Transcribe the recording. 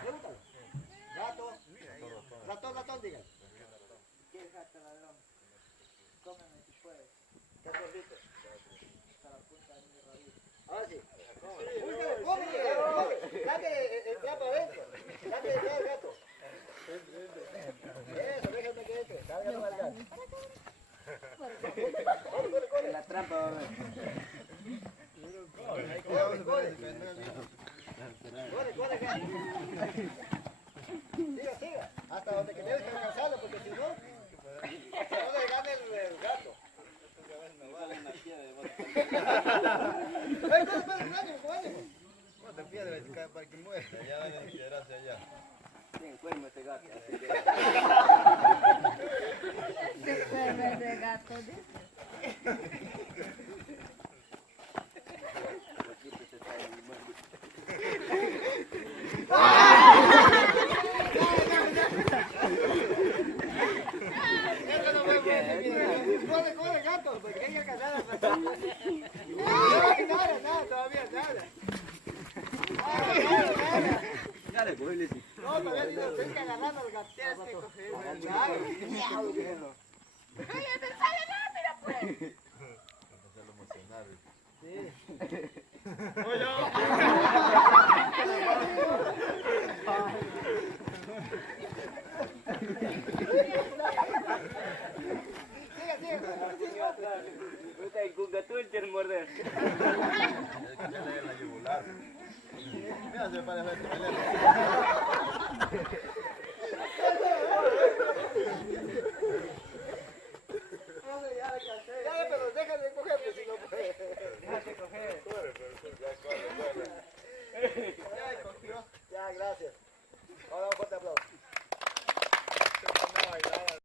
Pregúntalo. Gato. Ratón, ratón, digan. ¿Qué es gato ladrón? Cómeme si puedes. Está gordito. Hasta la punta de mi rabito. Ahora sí. Búscale, come. Dale el trapo adentro. Dale el gato. Eso, déjame que entre. Salga nomás el gato. Corre, corre. La trampa va a ver. Corre, corre. Corre, corre, gato. Siga, siga. Hasta donde que debes alcanzarlo, porque si no, no le gane el gato. ¡Ay, corre, corre, corre! Otra piedra para que muera. Ya van a enterarse allá. Tiene cuerno este gato. Se puede de gato, dice. Corre, corre, gato, porque hay que alcanzar a pasar. Nada, nada, todavía nada. Nada. Dale, cógele. No, todavía ni lo estoy agarrando al gato. Cállate, sale rápido, pues. Empezarlo a emocionar. Siga, siga. Con gato el quiere morder. Es que ya le den la yugular. Mira, se para ver. Ya, pero déjame coger, pues si no puede. Déjate coger. Corre, pero ya corre. Ya, cogió. Ya, gracias.